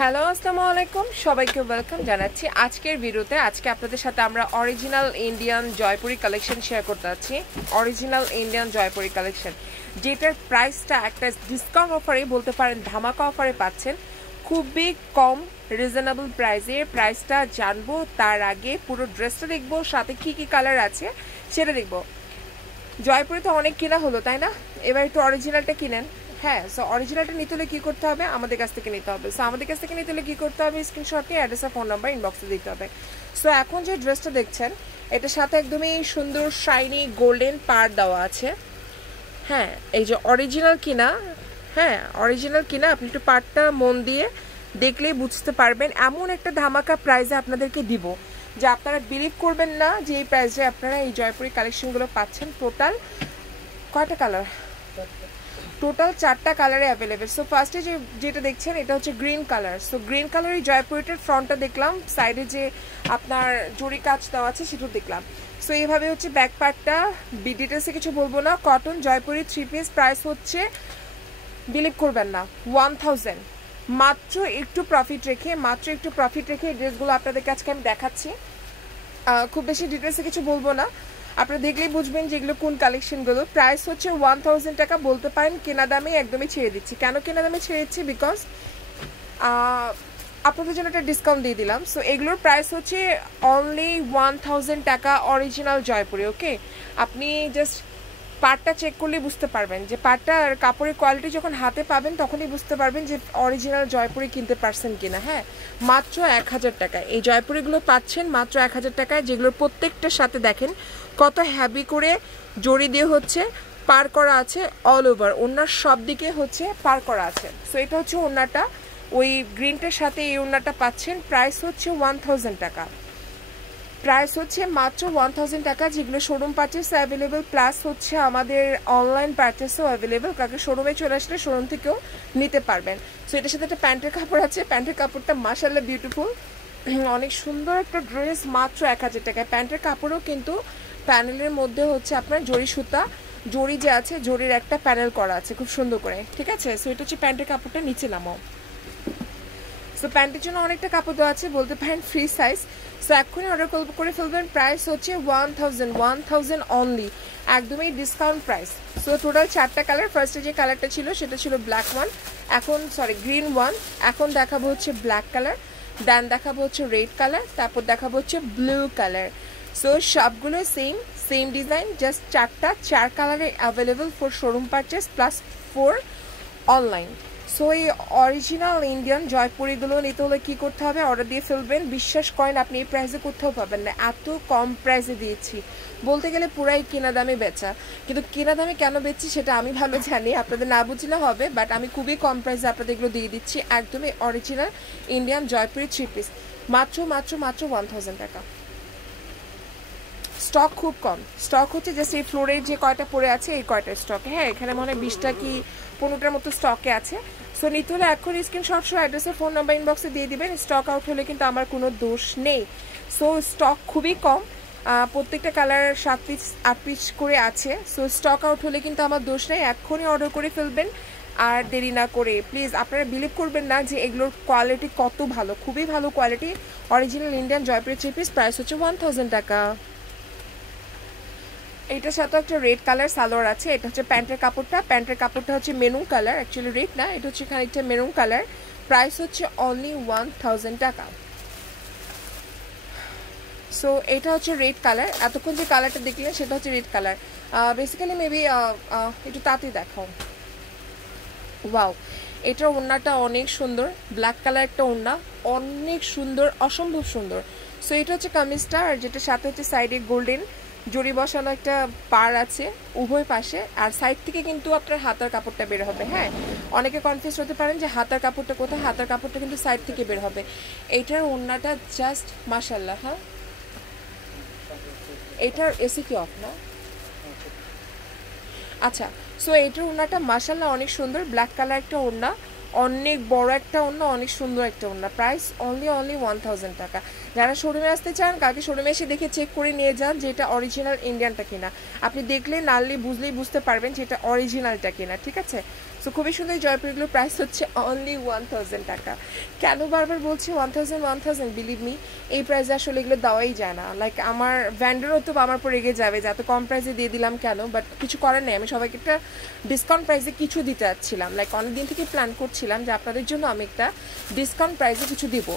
Hello আসসালামু আলাইকুম, সবাইকে ওয়েলকাম জানাচ্ছি আজকের ভিডিওতে। আজকে আপনাদের সাথে আমরা original Indian Jaipuri collection share করতে যাচ্ছি। অরিজিনাল ইন্ডিয়ান জয়পুরি কালেকশন, যেটার প্রাইসটা একটা ডিসকাউন্ট অফারে বলতে পারেন, ধামাকা অফারে পাচ্ছেন খুবই কম রিজনেবল প্রাইসে। প্রাইসটা জানবো তার আগে পুরো ড্রেসটা দেখবো, সাথে কি কি কালার আছে সেটা দেখবো। জয়পুরে তো অনেক কেনা হলো তাই না, এবার একটু অরিজিনালটা কিনেন। হ্যাঁ, সো অরিজিনালটা নিতে হলে কী করতে হবে, আমাদের কাছ থেকে নিতে হবে। সো আমাদের কাছ থেকে নিতে হলে কী করতে হবে, স্ক্রিনশট নিয়ে অ্যাড্রেস আর ফোন নাম্বার ইনবক্সে দিতে হবে। সো এখন যে ড্রেসটা দেখছেন, এটার সাথে একদমই সুন্দর শাইনি গোল্ডেন পাড় দেওয়া আছে। হ্যাঁ, এই যে অরিজিনাল কিনা, হ্যাঁ অরিজিনাল কিনা, আপনি একটু পাড়টা মন দিয়ে দেখলেই বুঝতে পারবেন। এমন একটা ধামাকা প্রাইসে আপনাদেরকে দিব যে আপনারা বিলিভ করবেন না যে এই প্রাইসে আপনারা এই জয়পুরি কালেকশনগুলো পাচ্ছেন। টোটাল কয়টা কালার? টোটাল 4টা কালারে অ্যাভেলেবেল। সো ফার্স্টে যেটা দেখছেন এটা হচ্ছে গ্রিন কালার। সো গ্রিন কালারের জয়পুরিটার ফ্রন্টটা দেখলাম, সাইডে যে আপনার জরি কাজ দেওয়া আছে সেটাও দেখলাম। সো এইভাবে হচ্ছে ব্যাক পার্টটা, ডিটেলসে কিছু বলবো না। কটন জয়পুরি 3 পিস, প্রাইস হচ্ছে বিলিভ করবেন না 1000। মাত্র একটু প্রফিট রেখে এই ড্রেসগুলো আপনাদেরকে আজকে আমি দেখাচ্ছি। খুব বেশি ডিটেলসে কিছু বলবো না, আপনারা দেখলেই বুঝবেন যেগুলো কোন কালেকশনগুলো। প্রাইস হচ্ছে 1000 টাকা, বলতে পারেন কেনা দামে একদমই ছেড়ে দিচ্ছি। কেন কেনা দামে ছেড়ে দিচ্ছি? বিকজ আপনাদের জন্য একটা ডিসকাউন্ট দিয়ে দিলাম। সো এগুলোর প্রাইস হচ্ছে অনলি 1000 টাকা, অরিজিনাল জয়পুরি। ওকে, আপনি জাস্ট পাটটা চেক করলেই বুঝতে পারবেন যে পাটটার কাপড়ের কোয়ালিটি যখন হাতে পাবেন তখনই বুঝতে পারবেন যে অরিজিনাল জয়পুরি কিনতে পারছেন কিনা। হ্যাঁ, মাত্র 1000 টাকায় এই জয়পুরিগুলো পাচ্ছেন, মাত্র 1000 টাকায়, যেগুলোর প্রত্যেকটার সাথে দেখেন কত হ্যাভি করে জড়ি দিয়ে হচ্ছে পার করা আছে। অল ওভার ওনার সব দিকে হচ্ছে পার করা আছে। সো এটা হচ্ছে ওনাটা, ওই গ্রিনটার সাথে এই ওনাটা পাচ্ছেন। প্রাইস হচ্ছে 1000 টাকা, প্রাইস হচ্ছে মাত্র 1000 টাকা, যেগুলো শোরুম পারচেস অ্যাভেলেবেল, প্লাস হচ্ছে আমাদের অনলাইন পারচেসও অ্যাভেলেবেল। কাকে শোরুমে চলে আসলে শোরুম থেকেও নিতে পারবেন। সো এটার সাথে একটা প্যান্টের কাপড় আছে, প্যান্টের কাপড়টা মাশাআল্লাহ বিউটিফুল, অনেক সুন্দর একটা ড্রেস, মাত্র 1000 টাকায়। প্যান্টের কাপড়ও কিন্তু প্যানেলের মধ্যে হচ্ছে আপনার জরি সুতা, জরি যে আছে জরির একটা প্যানেল করা আছে খুব সুন্দর করে, ঠিক আছে। সো এটা হচ্ছে প্যান্টের কাপড়টা, নিচে নামাও। সো প্যান্টের জন্য অনেকটা কাপড় দেওয়া আছে, বলতে পারেন ফ্রি সাইজ। সো এখনই অর্ডার করে ফেলবেন। প্রাইস হচ্ছে 1000 অনলি, একদমই ডিসকাউন্ট প্রাইস। সো টোটাল 4টা কালার। ফার্স্টে যে কালারটা ছিল সেটা ছিল ব্ল্যাক ওয়ান, এখন গ্রিন ওয়ান, এখন দেখাবো হচ্ছে ব্ল্যাক কালার, দেন দেখাবো হচ্ছে রেড কালার, তারপর দেখাবো হচ্ছে ব্লু কালার। সো সবগুলো সেম ডিজাইন, জাস্ট 4 কালারে available for showroom purchase plus 4 online. So এই অরিজিনাল ইন্ডিয়ান জয়পুরিগুলো নিতে হলে কী করতে হবে, অর্ডার দিয়ে ফেলবেন। বিশ্বাস করেন আপনি এই প্রাইসে কোথাও পাবেন না, এত কম প্রাইসে দিয়েছি। বলতে গেলে পুরাই কেনা দামে বেচা, কিন্তু কেনা দামে কেন বেচছি সেটা আমি ভালো জানি, আপনাদের না বুঝলে হবে। বাট আমি খুবই কম প্রাইসে আপনাদের এগুলো দিয়ে দিচ্ছি, একদমই অরিজিনাল ইন্ডিয়ান জয়পুরি 3 পিস, মাত্র 1000 টাকা। স্টক খুব কম, স্টক হচ্ছে জাস্ট এই ফ্লোরের যে কয়টা পড়ে আছে এই কয়টা স্টকে। হ্যাঁ, এখানে মনে হয় 20টা কি 15টার মতো স্টকে আছে। সো নিতে হলে এখন স্ক্রিনশট সহ অ্যাড্রেসের ফোন নাম্বার ইনবক্সে দিয়ে দিবেন। স্টক আউট হলে কিন্তু আমার কোনো দোষ নেই। সো স্টক খুবই কম, প্রত্যেকটা কালার 7 পিস 8 পিস করে আছে। সো স্টক আউট হলে কিন্তু আমার দোষ নেই, এখনই অর্ডার করে ফেলবেন আর দেরি না করে। প্লিজ আপনারা বিলিভ করবেন না যে এগুলোর কোয়ালিটি কত ভালো, খুবই ভালো quality. Original Indian Jaipuri 3 piece, price হচ্ছে 1000 টাকা। এটার সাথে একটা রেড কালার সালোয়ার আছে, এটা হচ্ছে প্যান্টের কাপড়টা। প্যান্টের কাপড়টা হচ্ছে মেরুন কালার, অ্যাকচুয়ালি রেড না, এটা হচ্ছে খানিকটা মেরুন কালার। প্রাইস হচ্ছে অনলি 1000 টাকা। সো এটা হচ্ছে রেড কালার, এতক্ষণ যে কালারটা দেখলেন সেটা হচ্ছে রেড কালার। বেসিক্যালি মেবি একটু তাড়াতাড়ি দেখাও। ওয়াও, এটার ওড়নাটা অনেক সুন্দর, ব্ল্যাক কালার একটা ওড়না, অনেক সুন্দর, অসম্ভব সুন্দর। সো এটা হচ্ছে কামিজটা, আর যেটা সাথে হচ্ছে সাইডে গোল্ডেন জড়ি বসানো একটা পার আছে উভয় পাশে, আর সাইড থেকে কিন্তু আপনার হাতার কাপড়টা বের হবে। হ্যাঁ, অনেকে কনফিউজ হতে পারেন যে হাতার কাপড়টা কোথায়, হাতার কাপড়টা কিন্তু সাইড থেকে বের হবে। এইটার ওড়নাটা জাস্ট মাশাআল্লাহ। হ্যাঁ, এটার এসি কি অফ না? আচ্ছা, সো এইটার ওড়নাটা মাশাআল্লাহ অনেক সুন্দর, ব্ল্যাক কালার একটা ওড়না, অনেক বড় একটা ওড়না, অনেক সুন্দর একটা ওড়না। প্রাইস অনলি 1000 টাকা। যারা শোরুমে আসতে চান কালকে শোরুমে এসে দেখে চেক করে নিয়ে যান যে এটা অরিজিনাল ইন্ডিয়ানটা কিনা। আপনি দেখলে নাড়লে বুঝলেই বুঝতে পারবেন যে এটা অরিজিনালটা কিনা, ঠিক আছে। সো খুবই সুন্দর জয়পুরিগুলোর প্রাইস হচ্ছে অনলি 1000 টাকা। কেন বারবার বলছি 1000 বিলিভ মি, এই প্রাইসে আসলে এগুলো দেওয়াই যায় না। লাইক আমার ভ্যান্ডারও তো আমার পর রেগে যাবে যে এত কম প্রাইসে দিয়ে দিলাম কেন, বাট কিছু করার নেই, আমি সবাইকে একটা ডিসকাউন্ট প্রাইসে কিছু দিতে চাচ্ছিলাম। লাইক অনেকদিন থেকে প্ল্যান করছিলাম যে আপনাদের জন্য আমি একটা ডিসকাউন্ট প্রাইসে কিছু দিব।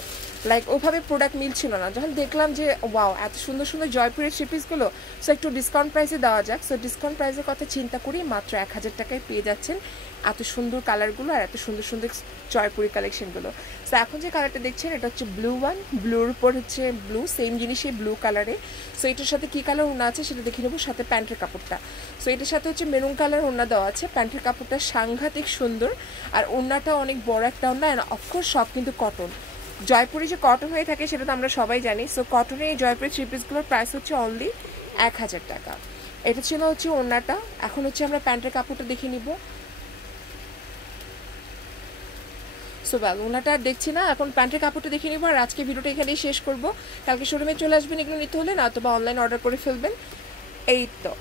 লাইক ওভাবে প্রোডাক্ট মিলছিল না, যখন দেখলাম যে ওয়াও এত সুন্দর সুন্দর জয়পুরের থ্রি পিসগুলো, সো একটু ডিসকাউন্ট প্রাইসে দেওয়া যাক। সো ডিসকাউন্ট প্রাইসের কথা চিন্তা করি মাত্র 1000 টাকায় পেয়ে যাচ্ছেন এত সুন্দর কালারগুলো আর এত সুন্দর সুন্দর জয়পুরি কালেকশনগুলো। সো এখন যে কালারটা দেখছেন এটা হচ্ছে ব্লু ওয়ান, ব্লুর উপর হচ্ছে ব্লু, সেম জিনিসই ব্লু কালারে। সো এটার সাথে কী কালার ওড়না আছে সেটা দেখে নেবো, সাথে প্যান্টের কাপড়টা। সো এটার সাথে হচ্ছে মেরুন কালার ওড়না দেওয়া আছে, প্যান্টের কাপড়টা সাংঘাতিক সুন্দর আর ওড়নাটা অনেক বড় একটা ওড়না, অ্যান্ড অফকোর্স সব কিন্তু কটন। জয়পুরি যে কটন হয়ে থাকে সেটা তো আমরা সবাই জানি। সো কটনের এই জয়পুরি থ্রি পিসগুলোর প্রাইস হচ্ছে অনলি 1000 টাকা। এটা ছিল হচ্ছে ওড়নাটা। এখন হচ্ছে আমরা প্যান্টের কাপড়টা দেখে নিব। সো ওয়েল, ওনাটা আর দেখছি না, এখন প্যান্টের কাপড়টা দেখে নিব আর আজকে ভিডিওটা এখানেই শেষ করব। কালকে শোরুমে চলে আসবেন এগুলো নিতে হলে, না অথবা অনলাইন অর্ডার করে ফেলবেন। এই তো,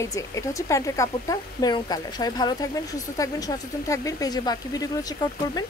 এই যে এটা হচ্ছে প্যান্টের কাপড়টা মেরুন কালার। সবাই ভালো থাকবেন, সুস্থ থাকবেন, সচেতন থাকবেন, পেজে বাকি ভিডিওগুলো চেক আউট করবেন।